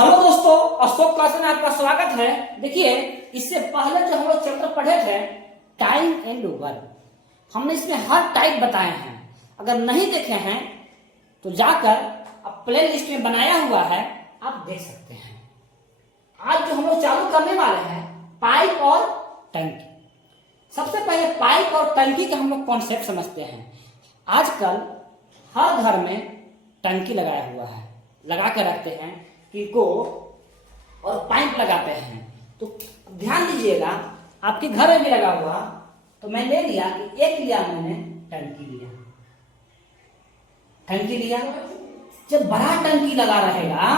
Hello दोस्तों, Ashok class में आपका स्वागत है। देखिए, इससे पहले जो हम लोग चैप्टर पढ़े थे टाइम एंड वर्क, हमने इसमें हर टाइप बताए हैं। अगर नहीं देखे हैं तो जाकर अब प्ले लिस्ट में बनाया हुआ है, आप देख सकते हैं। आज जो हम लोग चालू करने वाले हैं पाइप और टंकी। सबसे पहले पाइप और टंकी का हम लोग कॉन्सेप्ट समझते हैं। आजकल हर घर में टंकी लगाया हुआ है, लगा कर रखते हैं को और पाइप लगाते हैं। तो ध्यान दीजिएगा, आपके घर में भी लगा हुआ, तो मैं ले लिया कि एक लिया, मैंने टंकी लिया। जब बड़ा टंकी लगा रहेगा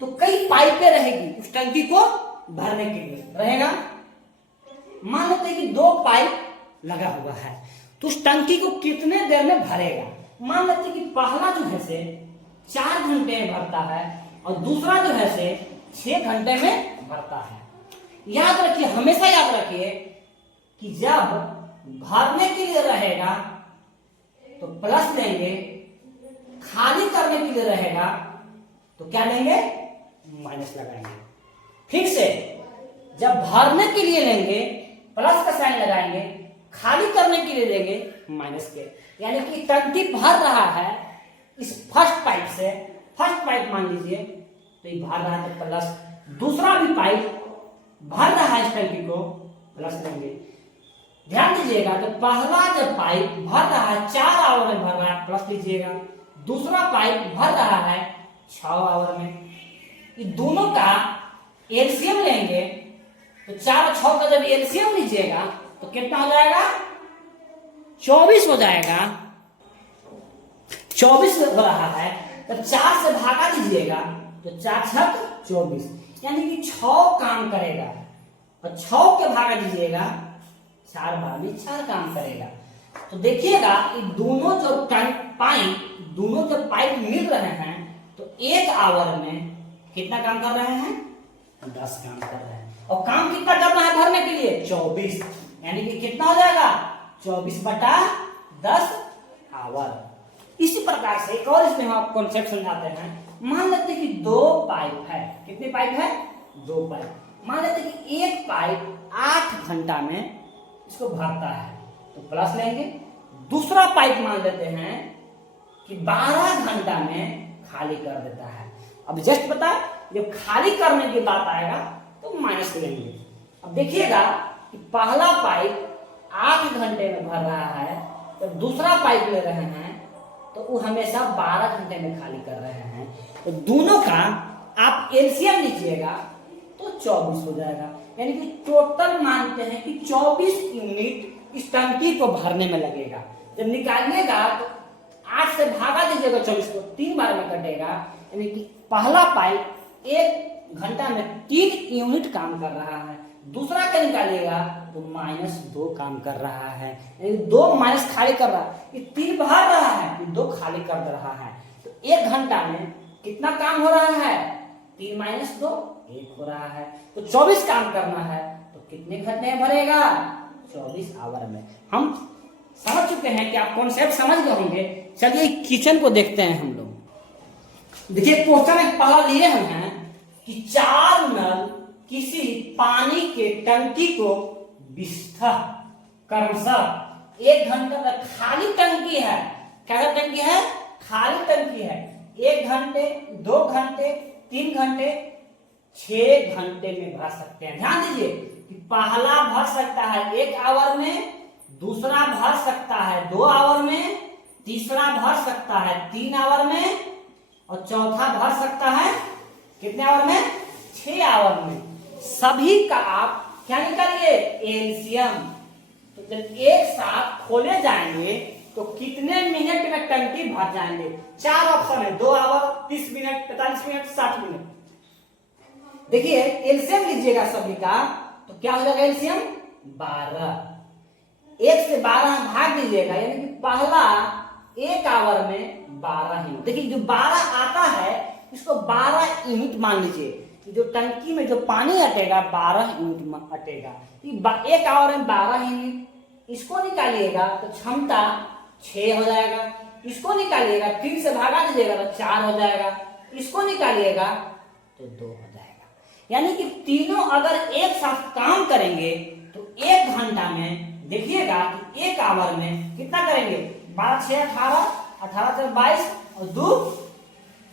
तो कई पाइपें रहेगी उस टंकी को भरने के लिए रहेगा। मान लेते हैं कि 2 पाइप लगा हुआ है, तो उस टंकी को कितने देर में भरेगा। मान लेते हैं कि पहला जो है से 4 घंटे में भरता है और दूसरा जो है से 6 घंटे में भरता है। याद रखिए, हमेशा याद रखिए कि जब भरने के लिए रहेगा तो प्लस लेंगे, खाली करने के लिए रहेगा तो क्या लेंगे, माइनस लगाएंगे। फिर से जब भरने के लिए लेंगे प्लस का साइन लगाएंगे, खाली करने के लिए लेंगे माइनस के। यानी कि टंकी भर रहा है इस फर्स्ट पाइप से, फर्स्ट पाइप मान लीजिए तो ये भर रहा है तो प्लस, दूसरा भी पाइप भर रहा है इस टंकी को, प्लस लेंगे। ध्यान दीजिएगा, तो पहला जब पाइप भर रहा है 4 आवर में भर रहा है, प्लस लीजिएगा। दूसरा पाइप भर रहा है 6 आवर में। ये दोनों का एलसीएम लेंगे तो 4 और 6 का जब एलसीएम लीजिएगा तो कितना हो जाएगा, 24 हो जाएगा। 24 हो रहा है तो 4 से भागा दीजिएगा तो 4 छक 24, यानी कि 6 काम करेगा। और 6 के भागा दीजिएगा 4 भागे 4 काम करेगा। तो देखिएगा, ये दोनों जो पाइप मिल रहे हैं तो 1 आवर में कितना काम कर रहे हैं, 10 काम कर रहे हैं। और काम कितना करना है भरने के लिए, 24, यानी कि कितना हो जाएगा, 24/10 आवर। इसी प्रकार से एक और इसमें हम आप कॉन्सेप्ट समझाते हैं। मान लेते हैं कि 2 पाइप है, कितने पाइप है, 2 पाइप। मान लेते हैं कि एक पाइप 8 घंटा में इसको भरता है तो प्लस लेंगे। दूसरा पाइप मान लेते हैं कि 12 घंटा में खाली कर देता है। अब जस्ट पता, जब खाली करने की बात आएगा तो माइनस लेंगे। अब देखिएगा कि पहला पाइप 8 घंटे में भर रहा है, तो दूसरा पाइप ले रहे हैं तो वो हमेशा 12 घंटे में खाली कर रहे हैं। तो दोनों का आप एलसीएम लीजिएगा तो 24 हो जाएगा। यानी कि टोटल मानते हैं कि 24 यूनिट इस टंकी को भरने में लगेगा। जब निकालिएगा तो 8 से भागा दीजिएगा 24 को, 3 बार में कटेगा। यानी कि पहला पाइप 1 घंटा में 3 यूनिट काम कर रहा है, दूसरा का निकालिएगा तो -2 काम कर रहा है। यानी 2 माइनस खाली कर रहा है, ये 3 भर रहा है, ये 2 खाली कर दे रहा है। तो 1 घंटा में कितना काम हो रहा है, 3 - 2 1 हो रहा है। तो 24 काम करना है तो कितने घंटे में भरेगा, 24 आवर में। हम समझ चुके हैं कि आप कॉन्सेप्ट समझ गए होंगे। चलिए किचन को देखते हैं हम लोग। देखिए, क्वेश्चन एक पहला लिए हम हैं कि 4 नल किसी पानी के टंकी को क्रमशः 1 घंटे तक खाली टंकी है। क्या टंकी है, खाली टंकी है। 1 घंटे, 2 घंटे, 3 घंटे, 6 घंटे में भर सकते हैं। ध्यान दीजिए कि पहला भर सकता है 1 आवर में, दूसरा भर सकता है 2 आवर में, तीसरा भर सकता है 3 आवर में, और चौथा भर सकता है कितने आवर में, 6 आवर में। सभी का आप क्या निकालिए, एलसीएम। तो जब एक साथ खोले जाएंगे तो कितने मिनट में टंकी भर जाएंगे। 4 ऑप्शन है, 2 आवर, 30 मिनट, 45 मिनट, 60 मिनट। देखिए, एलसीएम लीजिएगा सभी का तो क्या हो जाएगा, एलसीएम 12। 1 से 12 भाग दीजिएगा, यानी कि पहला 1 आवर में 12 यूनिट। देखिए, जो 12 आता है इसको 12 यूनिट मान लीजिए। जो टंकी में जो पानी अटेगा 12 यूनिट अटेगा। 1 आवर में 12 यूनिट, इसको निकालिएगा तो क्षमता 6 हो जाएगा। इसको निकालिएगा, 3 से भागा दीजिएगा तो 4 हो जाएगा। इसको निकालिएगा तो 2 हो जाएगा। यानी कि तीनों अगर एक साथ काम करेंगे तो 1 घंटा में देखिएगा कि 1 आवर में कितना करेंगे, 12 6 18, 18 से 22 और 2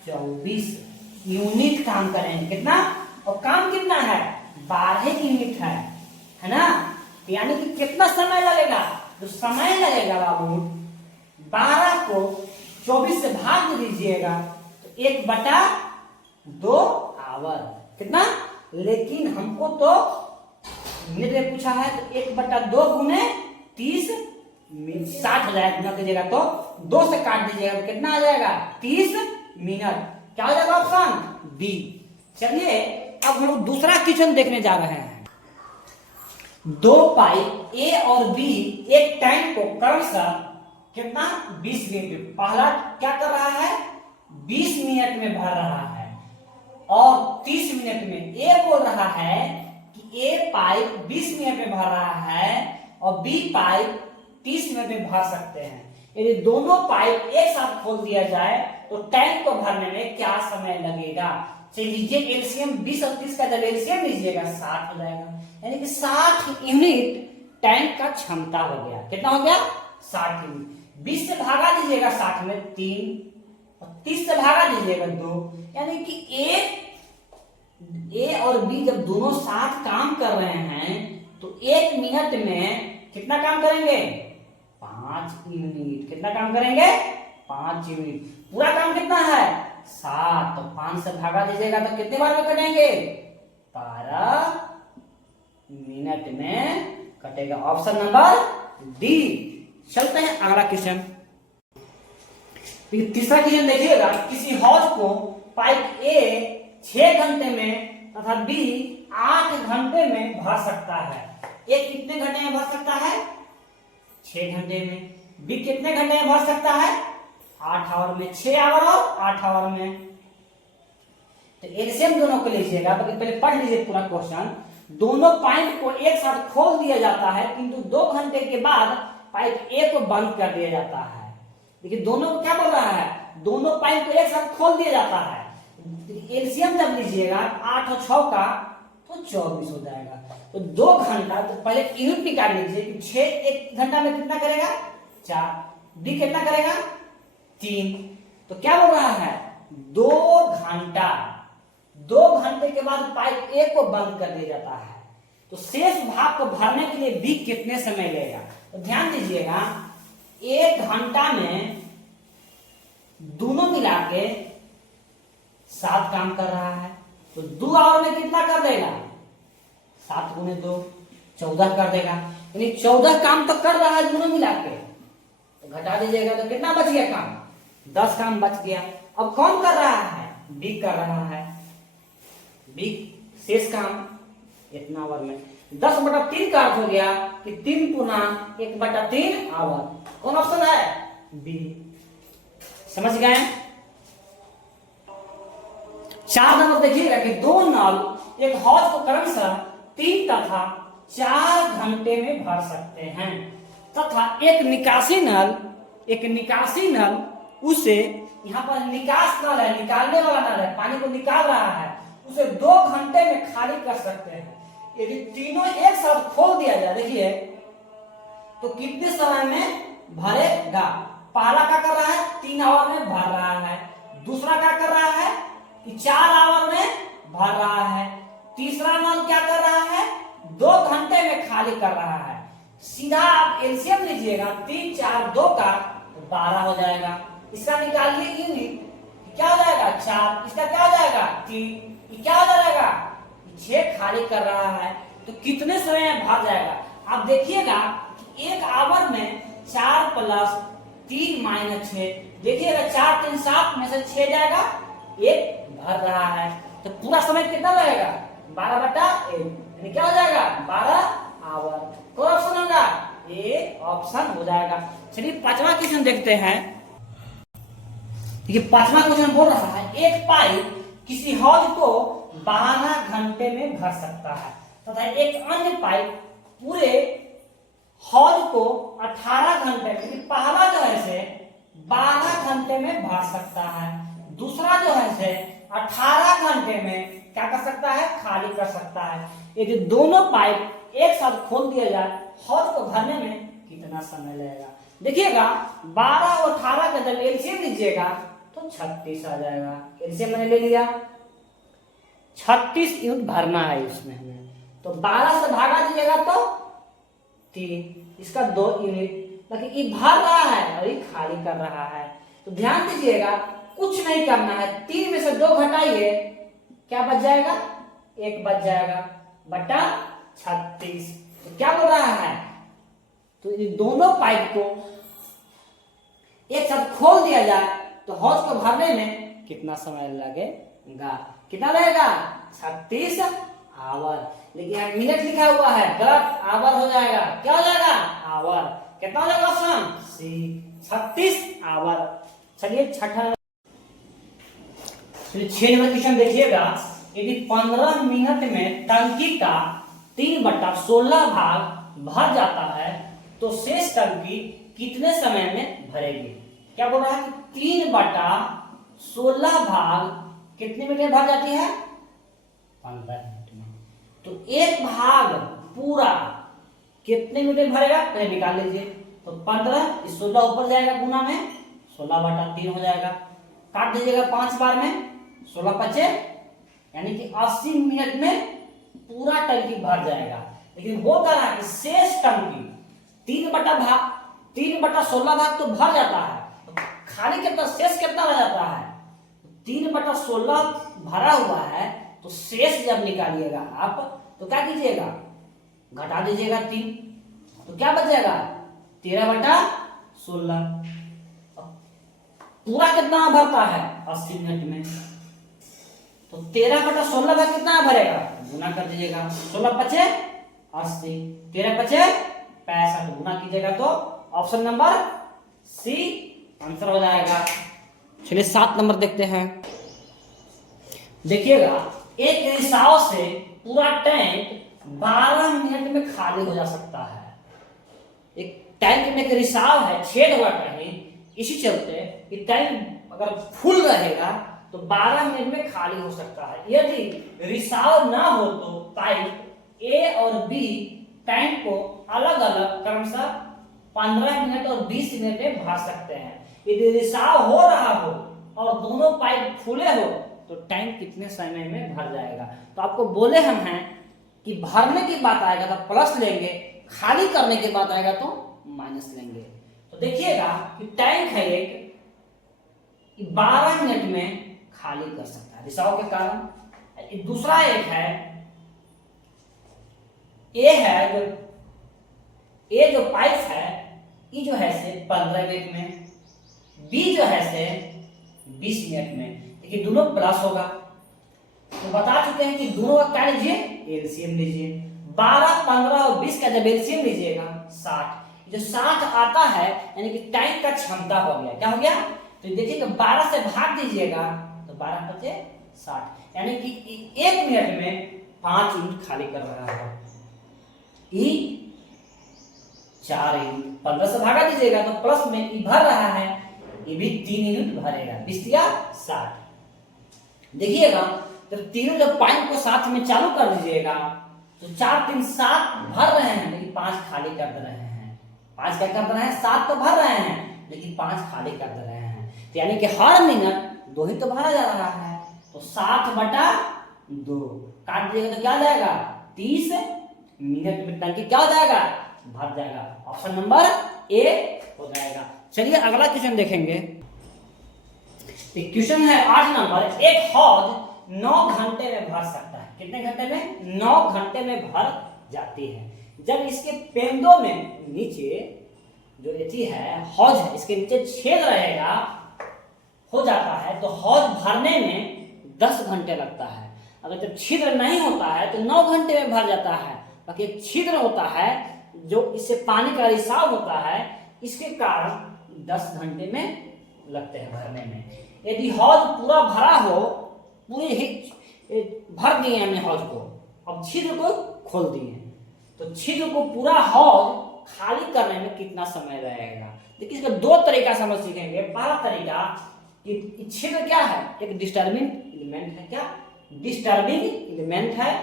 24 यूनिट काम करेंगे। कितना, और काम कितना है, 12 यूनिट है ना। यानी कि कितना समय लगेगा, जो समय लगेगा बाबू 12 को 24 से भाग दीजिएगा तो 1/2 आवर कितना। लेकिन हमको तो मिनट में पूछा है तो 1/2 गुने 30 मिनट 60 हो जाएगा। गुना कीजिएगा तो 2 से काट दीजिएगा तो कितना आ जाएगा, 30 मिनट। क्या हो जाएगा ऑप्शन बी। चलिए अब हम लोग दूसरा क्वेश्चन देखने जा रहे हैं। 2 पाइप ए और बी एक टैंक को क्रमशः कितना 20 मिनट, पहला क्या कर रहा है 20 मिनट में भर रहा है और 30 मिनट में। ए बोल रहा है कि ए पाइप 20 मिनट में भर रहा है और बी पाइप 30 मिनट में भर सकते हैं। यदि दोनों पाइप एक साथ खोल दिया जाए तो टैंक को भरने में क्या समय लगेगा। चलिए लीजिए एलसीएम 20 और 30 का जब एलसीएम लीजिएगा 60 हो जाएगा। यानी कि 60 यूनिट टैंक का क्षमता हो गया। कितना हो गया, 60 यूनिट। 20 से भागा दीजिएगा 60 में 3 और 30 से भागा दीजिएगा 2। यानी कि ए और बी जब दोनों साथ काम कर रहे हैं तो 1 मिनट में कितना काम करेंगे, 5 यूनिट। कितना काम करेंगे, 5 यूनिट। पूरा काम कितना है 7, तो 5 से भागा दीजिएगा तो कितने बार में कटेंगे, 12 मिनट में कटेगा। Option number D. चलते हैं अगला क्वेश्चन। तीसरा क्वेश्चन देखिएगा, किसी हौज को पाइप ए 6 घंटे में तथा बी 8 घंटे में भर सकता है। ए कितने घंटे में भर सकता है, 6 घंटे में। बी कितने घंटे में भर सकता है, 8 आवर में। 6 आवर और 8 आवर में। तो एलसीएम दोनों को लीजिएगा। तो पहले पढ़ लीजिए पूरा क्वेश्चन। दोनों पाइप को एक साथ खोल दिया जाता है किंतु 2 घंटे के बाद पाइप ए को बंद कर दिया जाता है। देखिए दोनों को क्या बोल रहा है, दोनों पाइप को एक साथ खोल दिया जाता है। एलसीएम जब लीजिएगा 8 और 6 का तो 24 हो जाएगा। तो 2 घंटा, तो पहले यूनिट निकाल लीजिए। 6 1 घंटा में कितना करेगा, 4। बी कितना करेगा, 3। तो क्या बोल रहा है 2 घंटा। 2 घंटे के बाद पाइप ए को बंद कर दिया जाता है। तो शेष भाग को भरने के लिए बी कितने समय लेगा। तो ध्यान दीजिएगा 1 घंटा में दोनों मिला के 7 काम कर रहा है। तो 2 आवर में कितना कर देगा, 7 गुने 2 14 कर देगा। यानी 14 काम तो कर रहा है दोनों मिला के। तो घटा दीजिएगा तो कितना बच गया काम, 10 काम बच गया। अब कौन कर रहा है, बी कर रहा है। बी शेष काम इतना आवर में 10/3 का अर्थ हो गया कि 3 गुना 1/3 आवर। कौन ऑप्शन है, बी। समझ गए। 4 नंबर देखिएगा कि 2 नल एक हौज को क्रमशः 3 तथा 4 घंटे में भर सकते हैं तथा एक निकासी नल उसे, यहाँ पर निकास नल है, निकालने वाला नल है, पानी को निकाल रहा है, उसे 2 घंटे में खाली कर सकते हैं। यदि तीनों एक साथ खोल दिया जाए देखिए तो कितने समय में भरेगा। पहला क्या कर रहा है, 3 आवर में भर रहा है। दूसरा क्या कर रहा है कि 4 आवर में भर रहा है। तीसरा नल क्या कर रहा है, 2 घंटे में खाली कर रहा है। सीधा आप एलसीएम लीजिएगा 3 4 2 का 12 हो जाएगा। इसका निकालिए यूनिट, क्या हो जाएगा 4। इसका क्या हो जाएगा 3। क्या हो जाएगा 6 खाली कर रहा है। तो कितने समय में भर जाएगा। आप देखिएगा 1 आवर में 4 + 3 - 6। देखिएगा 4 3 7 में से 6 जाएगा, 1 भर रहा है। तो पूरा समय कितना लगेगा, 12/1। यानी क्या हो जाएगा 12 आवर। कौन ऑप्शन होगा, ए ऑप्शन हो जाएगा। चलिए 5वां क्वेश्चन देखते हैं। देखिए 5वां क्वेश्चन बोल रहा है, एक पाइप किसी हौज को 12 घंटे में भर सकता है तथा एक अन्य पाइप पूरे हौज को 18 घंटे में, पहला जो है से 12 घंटे में भर सकता है, दूसरा जो है से 18 घंटे घंटे में क्या कर सकता है, खाली कर सकता है। यदि दोनों पाइप एक साथ खोल दिया जाए, हौज को भरने में कितना समय लगेगा? देखिएगा 12 और 18 का जब एलसीएम लीजिएगा तो 36 आ जाएगा। एलसीएम मैंने ले लिया, 36 यूनिट भरना है इसमें हमें, तो 12 से भागा दीजिएगा तो 3, इसका 2 यूनिट, बाकी ये भर रहा है और ये खाली कर रहा है। तो ध्यान दीजिएगा कुछ नहीं करना है, 3 में से 2 घटाइए, क्या बच जाएगा, 1 बच जाएगा बटा 36। तो क्या बोल रहा है, तो ये दोनों पाइप को एक साथ खोल दिया जाए तो हौज को भरने में कितना समय लगेगा, कितना लगेगा, 36 आवर। लेकिन यहाँ मिनट लिखा हुआ है, गलत, आवर हो जाएगा। क्या हो जाएगा, आवर। कितना हो जाएगा ऑप्शन सी, 36 आवर। चलिए छठा, चलिए 6 नंबर क्वेश्चन देखिएगा। यदि 15 मिनट में टंकी का 3/16 भाग भर जाता है तो शेष टंकी कितने समय में भरेगी? क्या बोल रहा है कि 3/16 भाग कितने मिनट में भर जाती है, 15 मिनट में। तो एक भाग पूरा कितने मिनट में भरेगा, पहले निकाल लीजिए। तो 15, 16 ऊपर जाएगा गुना में, 16/3 हो जाएगा। काट दीजिएगा 5 बार में, 16 बचे, यानी कि 80 मिनट में पूरा टंकी भर जाएगा। लेकिन वो कह रहा है कि शेष टंकी 3/16 भाग तो भर जाता है, तो खाली कितना, शेष कितना रह जाता है, 3/16 भरा हुआ है, तो शेष जब निकालिएगा आप तो क्या कीजिएगा, घटा दीजिएगा 3, तो क्या बच जाएगा, 13/16। पूरा कितना भरता है, 80 मिनट में, तो 13/16 भाग कितना भरेगा, गुना कर दीजिएगा, 16 बचे 80, 13 बचे 65, गुना कीजिएगा तो ऑप्शन नंबर सी आंसर हो जाएगा। चलिए 7 नंबर देखते हैं। देखिएगा एक रिसाव से पूरा टैंक 12 मिनट में खाली हो जा सकता है। एक टैंक में एक रिसाव है, छेद हुआ कहीं, इसी चलते कि टैंक अगर फुल रहेगा तो 12 मिनट में खाली हो सकता है। यदि रिसाव ना हो तो पाइप ए और बी टैंक को अलग अलग क्रमशः 15 मिनट और 20 मिनट में भर सकते हैं। यदि रिसाव हो रहा हो और दोनों पाइप खुले हो तो टैंक कितने समय में भर जाएगा? तो आपको बोले हम हैं कि भरने की बात आएगा तो प्लस लेंगे, खाली करने की बात आएगा तो माइनस लेंगे। तो देखिएगा कि टैंक है एक 12 मिनट में खाली कर सकता है रिसाव के कारण। दूसरा एक है, ए जो पाइप है ये जो है से 15 मिनट में, बी जो है से 20 मिनट में। देखिए दोनों प्लस होगा, तो बता चुके हैं कि दोनों का क्या लीजिए, एलसीएम लीजिए। 12, 15 और 20 का जब एलसीएम लीजिएगा 60, जो 60 आता है यानी कि टैंक का क्षमता हो गया। क्या हो गया, तो देखिएगा 12 से भाग दीजिएगा तो 12 बचे 60, यानी कि 1 मिनट में 5 यूनिट खाली कर रहा है। 4 यूनिट, 15 से भागा दीजिएगा तो प्लस में ई भर रहा है, ये भी 3 यूनिट भरेगा, 20 या 60। देखिएगा जब तीनों जब पाइप को साथ में चालू कर दीजिएगा तो 4, 3, 7 भर रहे हैं लेकिन 5 खाली कर दे रहे हैं। 5 क्या कर रहे हैं, 7 तो भर रहे हैं लेकिन 5 खाली कर दे रहे हैं। तो यानी कि हर मिनट 2 ही तो भरा जा रहा है, तो 60/2 काट दीजिएगा तो क्या जाएगा, 30 मिनट में टंकी क्या हो जाएगा, भर जाएगा। ऑप्शन नंबर ए हो जाएगा। चलिए अगला क्वेश्चन देखेंगे। क्वेश्चन है 8 नंबर। एक हौज 9 घंटे में भर सकता है। कितने घंटे में, 9 घंटे में भर जाती है। जब इसके पेंदों में नीचे जो ये है हौज है, इसके नीचे छेद रहेगा, हो जाता है तो हौज भरने में 10 घंटे लगता है। अगर जब छिद्र नहीं होता है तो 9 घंटे में भर जाता है। बाकी एक छिद्र होता है जो इससे पानी का रिसाव होता है, इसके कारण 10 घंटे में लगते हैं भरने में। यदि हौज पूरा भरा हो, पूरे ही भर दिए हमने हौज को, अब छिद्र को खोल दिए, तो छिद्र को पूरा हौज खाली करने में कितना समय लगेगा? देखिए इसका 2 तरीका समझ सीखेंगे। पहला तरीका, छिद्र क्या है, एक डिस्टर्बिंग एलिमेंट है, क्या डिस्टर्बिंग एलिमेंट है,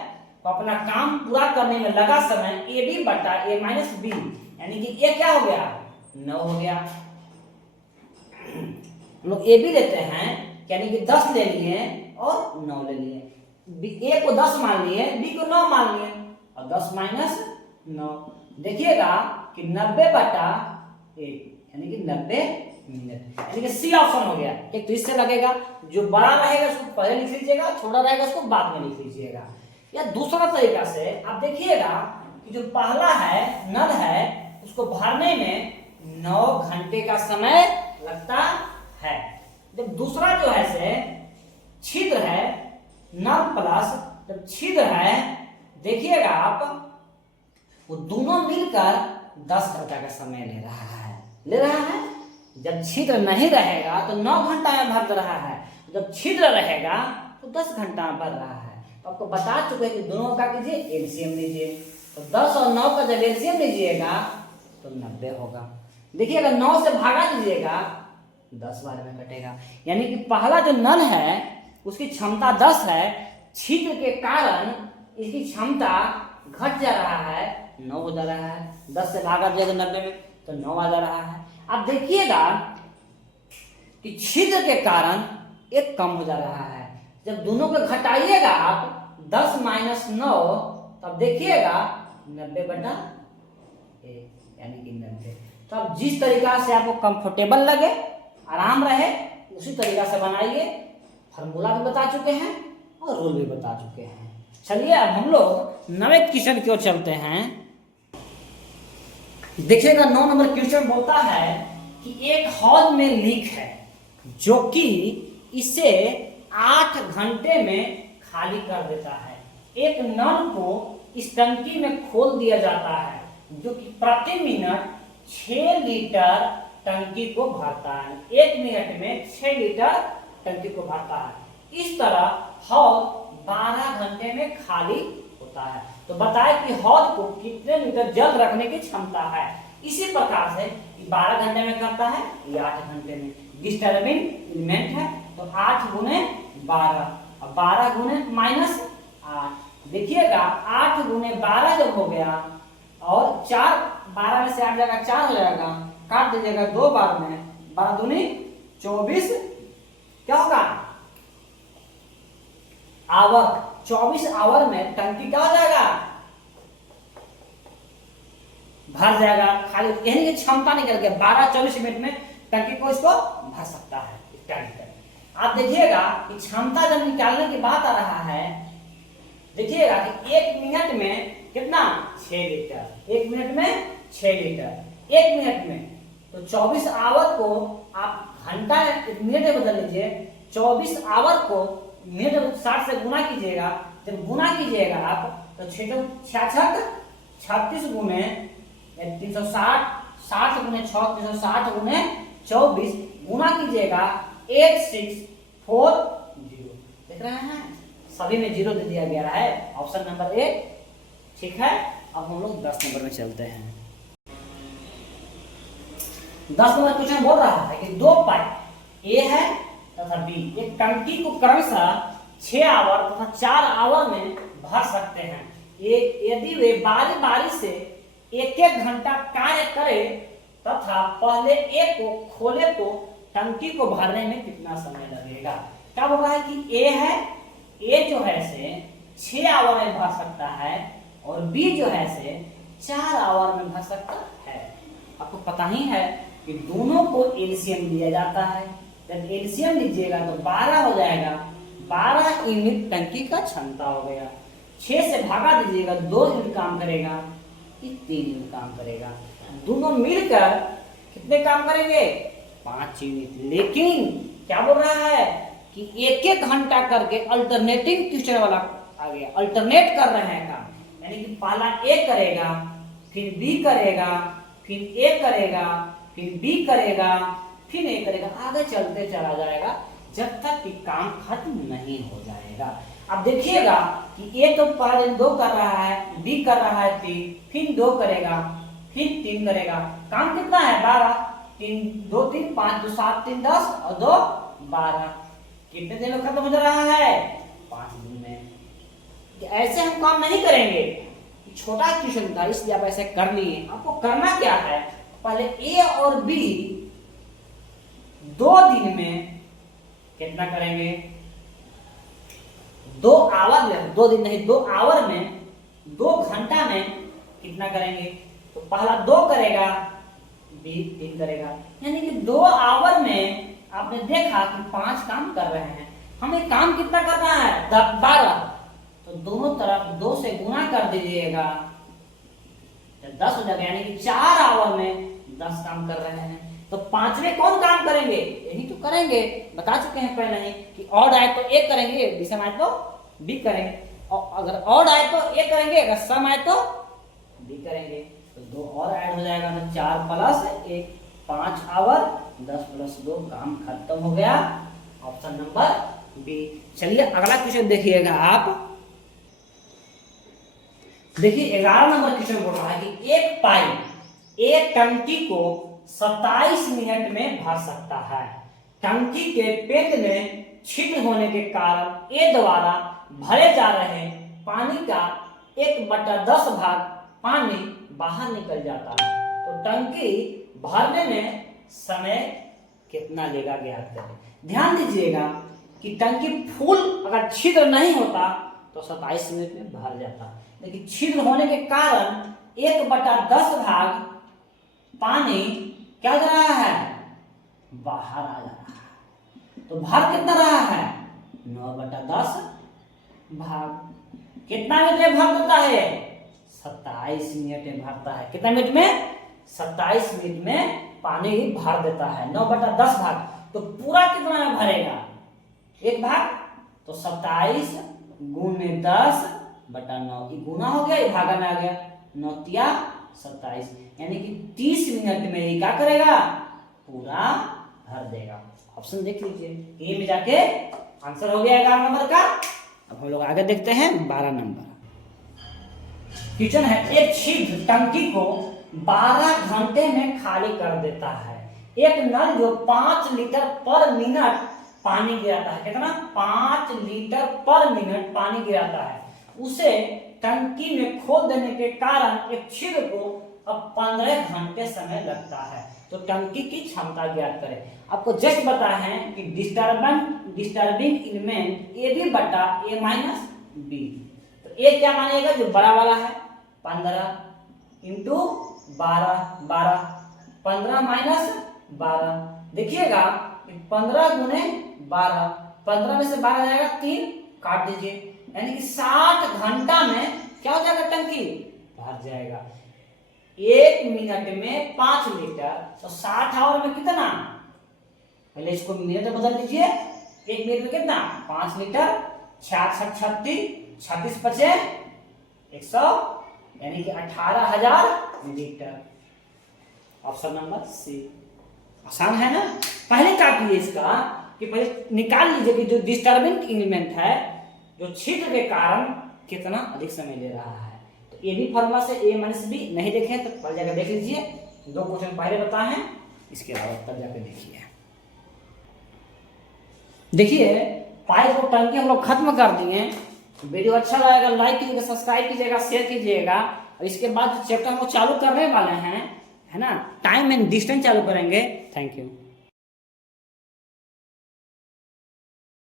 तो अपना काम पूरा करने में लगा समय ए बी बटा ए माइनस बी, यानी कि ए क्या हो गया 9 हो गया। हम लोग ए बी लेते हैं, यानी कि 10 ले लिए और 9 ले लिए, ए को 10 मान लिए, बी को 9 मान लिए, और 10 माइनस 9 देखिएगा कि 90 बटा 1, यानी कि 90 मिनट, यानी कि सी ऑप्शन हो गया। एक तो इससे लगेगा, जो बड़ा रहेगा उसको पहले लिख लीजिएगा, छोटा रहेगा उसको बाद में लिख लीजिएगा। या दूसरा तरीका से आप देखिएगा कि जो पहला है नल है उसको भरने में 9 घंटे का समय लगता है। जब दूसरा जो है से छिद्र है नल प्लस जब छिद्र है, देखिएगा आप वो दोनों मिलकर 10 घंटा का समय ले रहा है। जब छिद्र नहीं रहेगा तो 9 घंटा में भर रहा है, जब छिद्र रहेगा तो 10 घंटा में भर रहा है। तो आपको बता चुके हैं कि दोनों का कीजिए एलसीएम लीजिए, तो 10 और 9 का जब एलसीएम लीजिएगा तो 90 होगा। देखिएगा 9 से भागा दीजिएगा 10 बार में कटेगा, यानी कि पहला जो नल है उसकी क्षमता 10 है, छिद्र के कारण इसकी क्षमता घट जा रहा है, 9 हो जा रहा है। 10 से भागा दिया 90 में तो 9 आ जा रहा है। अब देखिएगा कि छिद्र के कारण 1 कम हो जा रहा है। जब दोनों को घटाइएगा आप 10 माइनस 9, तब देखिएगा 90 बटा 1, यानी कि 90। तो अब जिस तरीका से आपको कंफर्टेबल लगे, आराम रहे, उसी तरीका से बनाइए। फार्मूला भी बता चुके हैं और रूल भी बता चुके हैं। चलिए अब हम लोग 9वें क्वेश्चन की ओर चलते हैं। देखिएगा 9 नंबर क्वेश्चन बोलता है कि एक हौद में लीक है जो कि इसे 8 घंटे में खाली कर देता है। एक नल को इस टंकी में खोल दिया जाता है जो कि प्रति मिनट 6 लीटर टंकी को भरता है। 1 मिनट में 6 लीटर टंकी को भरता है। इस तरह हौद 12 घंटे में खाली होता है। तो बताए कि हौद को कितने लीटर जल रखने की क्षमता है। इसी प्रकार से 12 घंटे में करता है, ये 8 घंटे में। डिस्टर्बिंग एलिमेंट है तो 8 गुने 12 और 12 गुने माइनस 8। देखिएगा 8 गुने 12 जब हो गया और 4, 12 में से 8 जाएगा 4 हो जाएगा, काट दीजिएगा 2 बार में, 12 दूनी 24, क्या होगा आवर। 24 आवर में टंकी क्या हो जाएगा भर जाएगा खाली, यानी कि क्षमता निकल गया 12-24 मिनट में टंकी को इसको भर सकता है। आप देखिएगा कि क्षमता जब निकालने की बात आ रहा है, देखिएगा कि 1 मिनट में कितना 6 लीटर, 1 मिनट में 6 लीटर 1 मिनट में। तो 24 आवर को आप घंटा मिनट में बदल लीजिए, 24 आवर को मिनट 60 से गुना कीजिएगा। जब गुना कीजिएगा आप तो 66 36 गुने 360, 60 गुने 6 360 गुने 24 गुना कीजिएगा 8640। देख रहे हैं सभी में 0 दे दिया गया है, ऑप्शन नंबर 1 ठीक है। अब हम लोग 10 नंबर में चलते हैं। 10 नंबर क्वेश्चन बोल रहा है कि 2 पाइप ए है तथा बी एक टंकी को क्रमशः 6 आवर तथा 4 आवर में भर सकते हैं। यदि वे बारी बारी से 1-1 घंटा कार्य करे तथा पहले ए को खोले तो टंकी को भरने में कितना समय लगेगा। क्या बोल रहा है कि ए है, ए जो है से 6 आवर में भर सकता है और बी जो है से 4 आवर में भर सकता है। आपको पता ही है कि दोनों को एलसीएम लिया जाता है। जब एलसीएम लीजिएगा तो 12 हो जाएगा, 12 यूनिट टंकी का क्षमता हो गया। 6 से भागा दीजिएगा 2 यूनिट काम करेगा, 3 यूनिट काम करेगा। दोनों मिलकर कितने काम करेंगे 5 यूनिट। लेकिन क्या बोल रहा है कि 1-1 घंटा करके अल्टरनेटिंग क्वेश्चन वाला आ गया, अल्टरनेट कर रहे हैं काम, यानी कि पहला ए करेगा फिर बी करेगा फिर ए करेगा फिर बी करेगा फिर ए करेगा, आगे चलते चला जाएगा जब तक कि काम खत्म नहीं हो जाएगा। अब देखिएगा कि ए तो पहले 2 कर रहा है, बी कर रहा है 3, फिर 2 करेगा फिर 3 करेगा। काम कितना है 12, 3 2 3 5 2 7 3 10 और 2 12। कितने दिन में खत्म हो जा रहा है 5 दिन कि ऐसे हम काम नहीं करेंगे, छोटा क्वेश्चन था इसलिए आप ऐसे कर लिए। आपको करना क्या है, पहले ए और बी 2 दिन में कितना करेंगे, 2 आवर में, 2 दिन नहीं 2 आवर में, 2 घंटा में कितना करेंगे। तो पहला 2 करेगा, बी 3 करेगा, यानी कि 2 आवर में आपने देखा कि 5 काम कर रहे हैं। हमें काम कितना करना है, 12, तो दोनों तरफ 2 से गुणा कर दीजिएगा, 10 हो जाएगा, यानी कि 4 आवर में 10 काम कर रहे हैं। तो 5वें कौन काम करेंगे, यही तो करेंगे, बता चुके हैं पहले ही कि ऑड आए तो ए करेंगे, विषम आए तो बी करेंगे, और अगर ऑड आए तो ए करेंगे, अगर सम आए तो बी करेंगे। तो 2 और ऐड हो जाएगा, तो 4 + 1 5 आवर, 10 + 2 काम खत्म हो गया। Option number B. चलिए अगला क्वेश्चन देखिएगा आप। देखिए 11 नंबर क्वेश्चन बोल रहा है कि एक पाइप एक टंकी को 27 मिनट में भर सकता है। टंकी के पेट में छिद्र होने के कारण ए द्वारा भरे जा रहे पानी का 1/10 भाग पानी बाहर निकल जाता है। तो टंकी भरने में समय कितना लेगा ज्ञात करें। ध्यान दीजिएगा कि टंकी फुल अगर छिद्र नहीं होता तो 27 मिनट में भर जाता, लेकिन छिद्र होने के कारण 1/10 भाग पानी क्या जा रहा है, बाहर आ जा रहा है। तो भर कितना रहा है, 9/10 भाग, कितना मिनट में भर देता है, 27 मिनट में भरता है। कितना मिनट में, 27 मिनट में पानी भर देता है, 9/10 भाग। तो पूरा कितना में भरेगा, 1 भाग, तो 27 गुणे 10/9, गुना हो गया, भागा में आ गया, 9 × 27, यानी कि 30 मिनट में ही क्या करेगा, पूरा भर देगा। ऑप्शन देख लीजिए, ए में जाके आंसर हो गया 11 नंबर का। अब हम लोग आगे देखते हैं 12 नंबर क्वेश्चन है। एक छिद्र टंकी को 12 घंटे में खाली कर देता है। एक नल जो 5 लीटर पर मिनट पानी गिराता है, कितना, 5 लीटर पर मिनट पानी गिराता है, उसे टंकी में खोल देने के कारण एक छिद्र को अब 15 घंटे समय लगता है। तो टंकी की क्षमता ज्ञात करें। आपको जस्ट पता है कि डिस्टर्बिंग एलिमेंट ए बी बटा ए माइनस बी। तो ए क्या मानिएगा, जो बड़ा वाला है, 15 इंटू 12, 15 माइनस 12। देखिएगा 15 गुने 12, 15 में से 12 जाएगा 3, काट दीजिए, यानी कि 60 घंटा में क्या हो जाएगा, टंकी भर जाएगा। 1 मिनट में 5 लीटर, तो 60 आवर में कितना, पहले इसको मिनट में बदल दीजिए, 1 मिनट में कितना, 5 लीटर, 36 बचे 100, यानी कि 18,000 लीटर। Option number C. आसान है ना। पहले क्या कीजिए इसका कि पहले निकाल लीजिए कि जो डिस्टर्बिंग एलिमेंट है, जो छिद्र के कारण कितना अधिक समय ले रहा है। तो ये भी फॉर्मूला से ए माइनस बी नहीं देखे तो पहले जाकर देख लीजिए, 2 क्वेश्चन पहले बताए हैं, इसके अलावा तब जाकर देखिए। देखिए पाइप और टंकी हम लोग खत्म कर दिए। वीडियो अच्छा लगेगा लाइक कीजिएगा, सब्सक्राइब कीजिएगा, शेयर कीजिएगा। और इसके बाद चैप्टर हम लोग चालू करने वाले हैं, है ना, टाइम एंड डिस्टेंस चालू करेंगे। Thank you.